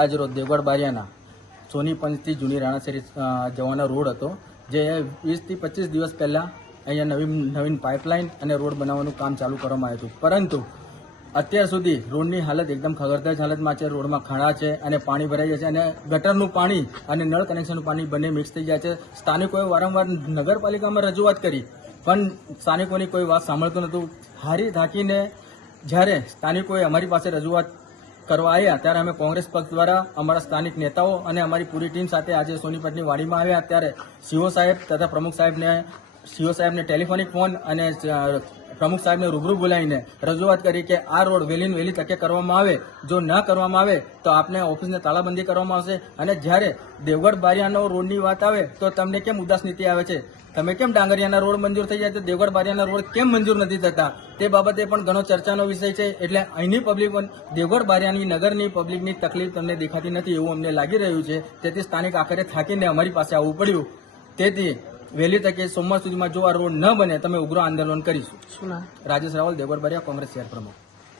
આજ રોજ દેવગઢ બારિયાના સોનીપંચથી જૂની રાણાશેરી જવાનો રોડ હતો, જે 20 થી 25 દિવસ પહેલા અહીંયા નવીન પાઇપલાઇન અને રોડ બનાવવાનું કામ ચાલુ કરવામાં આવ્યું હતું, પરંતુ અત્યાર સુધી રોડની હાલત એકદમ ખગડધજ હાલતમાં છે. રોડમાં ખાડા છે અને પાણી ભરાઈ જાય છે અને ગટરનું પાણી અને નળ કનેક્શનનું પાણી બંને મિક્સ થઈ જાય છે. સ્થાનિકોએ વારંવાર નગરપાલિકામાં રજૂઆત કરી, પણ સ્થાનિકોની કોઈ વાત સાંભળતું નહોતું. હારી થાકીને જ્યારે સ્થાનિકોએ અમારી પાસે રજૂઆત કરવા આવ્યા ત્યારે અમે કોંગ્રેસ પક્ષ દ્વારા અમારા સ્થાનિક નેતાઓ અને અમારી પૂરી ટીમ સાથે આજે સોનીપતની વાડીમાં આવ્યા. ત્યારે સીઓ સાહેબ તથા સીઓ સાહેબને ટેલિફોનિક ફોન અને પ્રમુખ સાહેબને રૂબરૂ બોલાવીને રજૂઆત કરી કે આ રોડ વહેલી તકે કરવામાં આવે. જો ન કરવામાં આવે તો આપને ઓફિસને તાળાબંધી કરવામાં આવશે. અને જ્યારે દેવગઢ બારિયાનો રોડની વાત આવે તો તમને કેમ ઉદાસ નીતિ આવે છે? તમે કેમ ડાંગરિયાના રોડ મંજૂર થઈ જાય તો દેવગઢ બારિયાના રોડ કેમ મંજૂર નથી થતા? તે બાબતે પણ ઘણો ચર્ચાનો વિષય છે. એટલે અહીંની પબ્લિક, દેવગઢ બારિયાની નગરની પબ્લિકની તકલીફ તમને દેખાતી નથી એવું અમને લાગી રહ્યું છે. તેથી સ્થાનિક આખરે થાકીને અમારી પાસે આવવું પડ્યું. તેથી વહેલી તકે સોમવાર સુધીમાં જો આ રોડ ન બને તમે ઉગ્ર આંદોલન કરીશું. રાજેશ રાવલ, દેવગઢ બારિયા, કોંગ્રેસ શહેર પ્રમુખ.